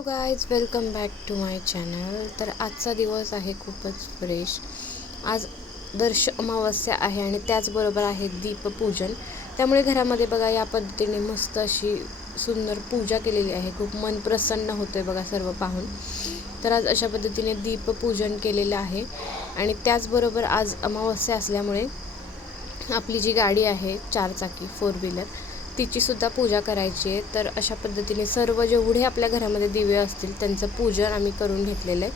Hello guys welcome back to my channel तर आजचा दिवस आहे खूपच फ्रेश आज दर्श अमावस्या आहे आणि त्याचबरोबर आहे दीपपूजन. त्यामुळे घरामध्ये बघा या पद्धतीने मस्त अशी सुंदर पूजा केलेली आहे. खूप मन प्रसन्न होतं आहे बघा सर्व पाहून. तर आज अशा पद्धतीने दीपपूजन केलेलं आहे. आणि त्याचबरोबर आज अमावस्या असल्यामुळे आपली जी गाडी आहे चारचाकी फोर व्हीलर तिचीसुद्धा पूजा करायची आहे. तर अशा पद्धतीने सर्व जेवढे आपल्या घरामध्ये दिवे असतील त्यांचं पूजन आम्ही करून घेतलेलं आहे.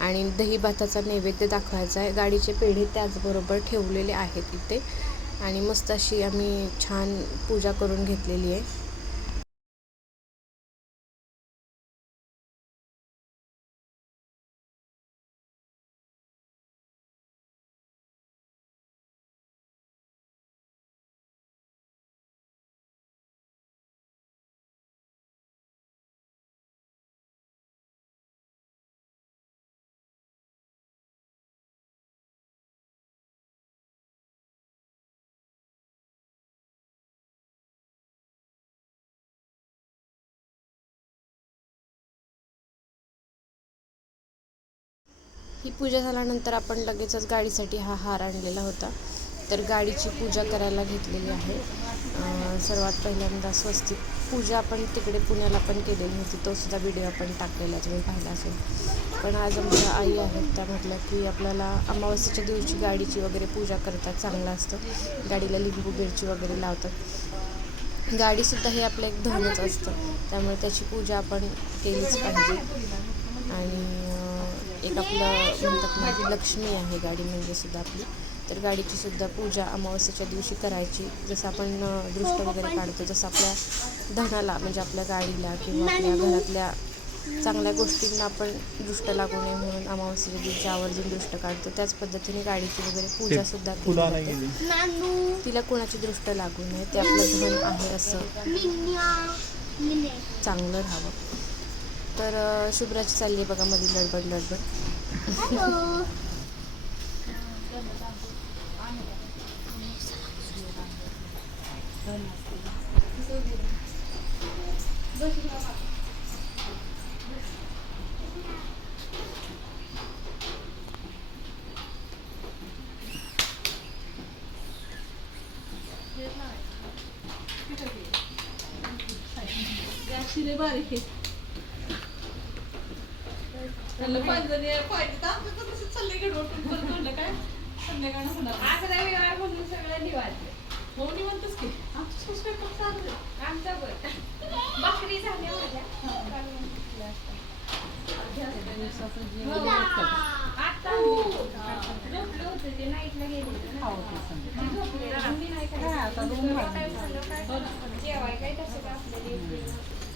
आणि दही भाताचा नैवेद्य दाखवायचा आहे. गाडीचे पेढे त्याचबरोबर ठेवलेले आहेत इथे. आणि मस्त अशी आम्ही छान पूजा करून घेतलेली आहे. ही पूजा झाल्यानंतर आपण लगेचच गाडीसाठी हा हार आणलेला होता. तर गाडीची पूजा करायला घेतलेली आहे. सर्वात पहिल्यांदा स्वस्तिक पूजा आपण तिकडे पुण्याला पण केलेली होती. तोसुद्धा व्हिडिओ आपण टाकलेला तुम्ही पाहिला असेल. पण आज आमच्या आई आहेत त्या म्हटलं की आपल्याला अमावस्येच्या दिवशी गाडीची वगैरे पूजा करतात चांगलं असतं. गाडीला लिंबू मिरची वगैरे लावतात. गाडीसुद्धा हे आपलं एक धनच असतं. त्यामुळे त्याची पूजा आपण केलीच पाहिजे. आणि एक आपलं म्हणतात की लक्ष्मी आहे गाडी म्हणजे सुद्धा आपली तर गाडीची सुद्धा पूजा अमावस्येच्या दिवशी करायची. जसं आपण दृष्ट वगैरे काढतो जसं आपल्या धनाला म्हणजे आपल्या गाडीला किंवा आपल्या घरातल्या चांगल्या गोष्टींना आपण दृष्ट लागू नये म्हणून अमावस्येच्या दिवशी आवर्जून दृष्ट काढतो. त्याच पद्धतीने गाडीची वगैरे पूजा सुद्धा केली जाते. तिला कोणाची दृष्ट लागू नये ते आपलं धन आहे असं. चांगलं राहावं. तर शुभ्राची चालली आहे बघा मध्ये लडबड लडबड. हॅलो शिरे आहे त्याला पांजरी आहे, पाहिजे तर आपलं तर तसं चाललंय गडबड पण परत म्हणलं काय संध्याकाळनं होणार आज रविवार म्हणून सगळं निवांत हो निवंतच की. आमचं स्वयंपाक चालू. आमचा पण. बकरी झाल्या माझ्या काल म्हटलं असतं. हो. आता झोपलं होतं ते नाईटला गेले होते ना. ते झोपले ना. मी नाही काय एवढा time झालं काय जेवाय काय तसं का आपल्याला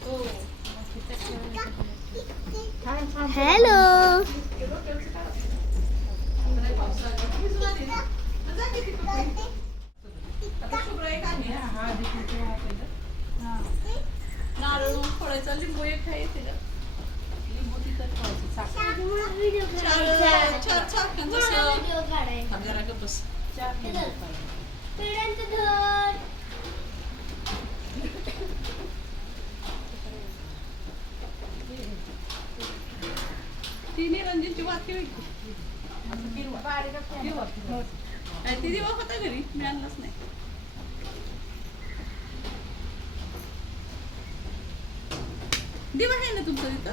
हो हॅलो जा की ती पप्पी. आता शुभ्र एक आहे. हा. नारळ फोडायचा लिंबू एक आहे तिला लिंबू तिथं ठेवायचं चाक. व्हिडिओ चार चार चाकं जसं व्हिडिओ काढाय हा, जरा गप्प बस पिढ्यांचं धर ती निरंजनची वाती होईल ती दिवा होता घरी मी आणलाच नाही. दिवा आहे ना तुमचं तिथं?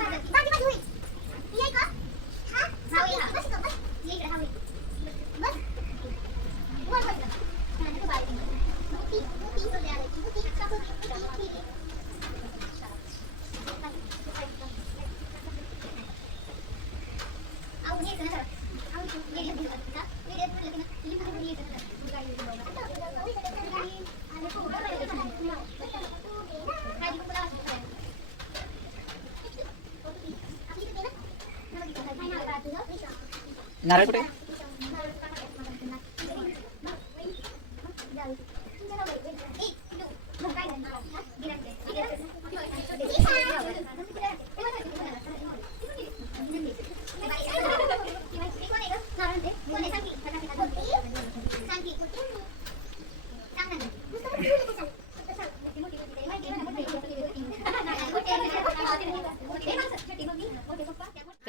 नारळ कुठे?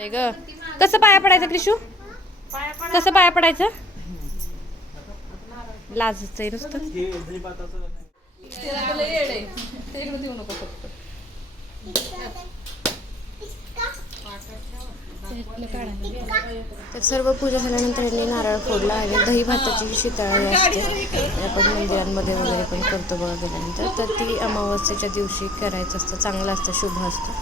ग. कसं पाया पडायचं क्रिशू कसं पाया पडायचं? लाजच आहे नुसतं. तर सर्व पूजा झाल्यानंतर यांनी नारळ फोडला आणि दही भाताची जी असते आपण मंदिरांमध्ये वगैरे पण करतो बघा गेल्यानंतर. तर ती अमावस्येच्या दिवशी करायचं असतं चांगलं असतं शुभ असतं.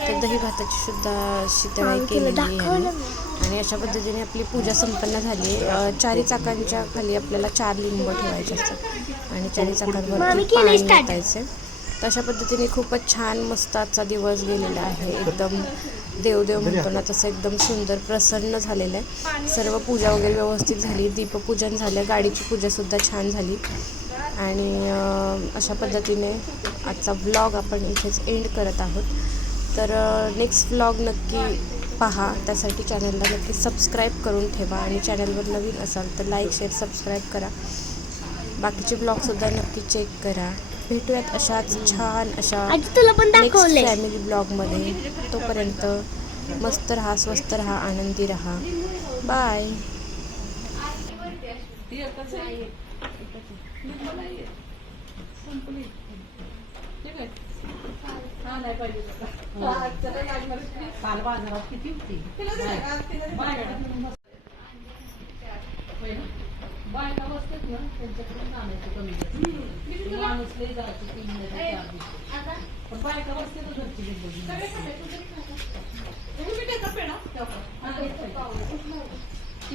तर दही भाताची सुद्धा शितळाई केलेली आहे. आणि अशा पद्धतीने आपली पूजा संपन्न झाली. चारी चाकांच्या खाली आपल्याला चार लिंब ठेवायचे असतात. आणि चारी चाकांवरती पाणी ओतायचे. तर अशा पद्धतीने खूपच छान मस्त आजचा दिवस गेलेला आहे. एकदम देवदेव म्हणतो ना तसं एकदम सुंदर प्रसन्न झालेलं आहे. सर्व पूजा वगैरे व्यवस्थित झाली. दीपपूजन झालं. गाडीची पूजासुद्धा छान झाली. आणि अशा पद्धतीने आजचा व्लॉग आपण इथेच एंड करत आहोत. तर नेक्स्ट व्लॉग नक्की पहा. त्यासाठी चॅनलला नक्की सबस्क्राईब करून ठेवा. आणि चॅनलवर नवीन असाल तर लाईक शेअर सबस्क्राईब करा. बाकीचे ब्लॉगसुद्धा नक्की चेक करा. भेटूयात अशाच छान अशा नेक्स्ट फॅमिली ब्लॉगमध्ये तोपर्यंत मस्त राहा स्वस्त राहा आनंदी राहा. बाय ठीक आहे काल बाजारात किती होती बायका बसतात ना त्यांच्याकडून आणायचं कमी माणूस लई जायचं तीन पण बायका बसते तर घरची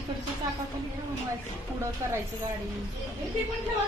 तुम्ही चाकाखाली रमवायचं पुढं करायचं गाडी. ते पण ठेवा